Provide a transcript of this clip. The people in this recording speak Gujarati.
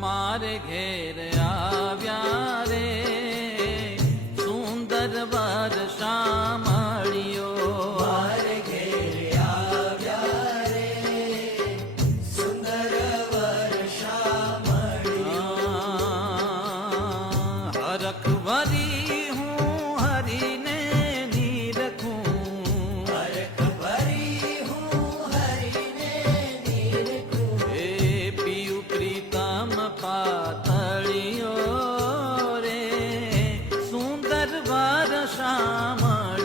મારે ઘેર આવ્યા રે. સુંદર વર શામળિયો સુંદર વર ভারসামা